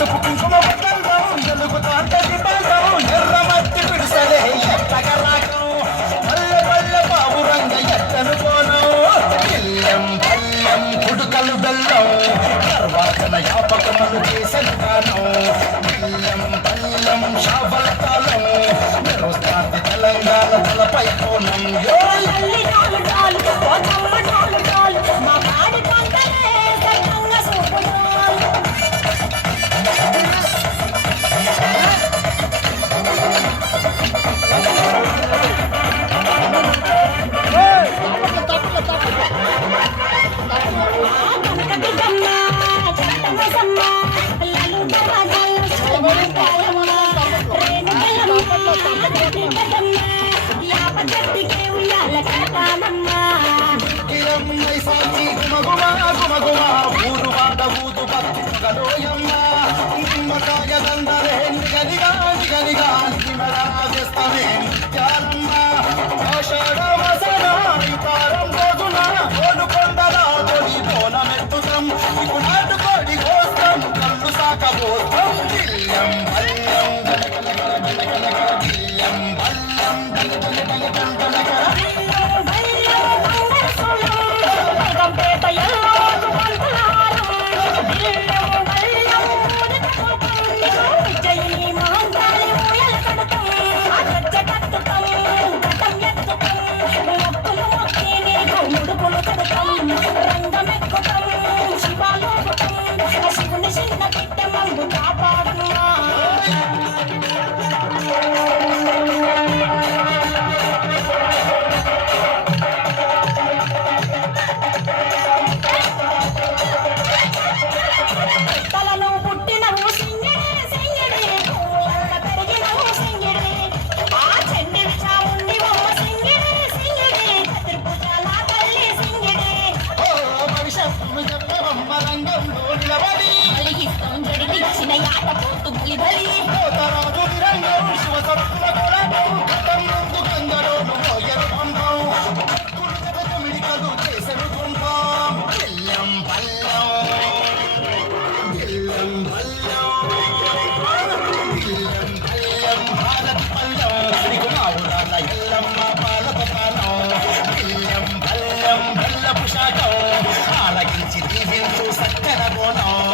పసుపు కుంకుమ బట్టల్లో తెలుగు తాంతటి బల్లో ఎర్ర మట్టి పిడిసలే ఎట్టగ రాకం పల్లె పల్లె పావురంగ ఎట్టను పోనం ఇల్లం పల్లెం కుడుకలు బెల్లం తర్వాతన యాపకమలు చేసంటాను ఇల్లం పల్లెం శావలతాలం తెలంగాణ తలపై కోణం దండరే నిగనిగా నిగనిగా నిమరా చాలమ్మ ఆషాఢ 带来我老。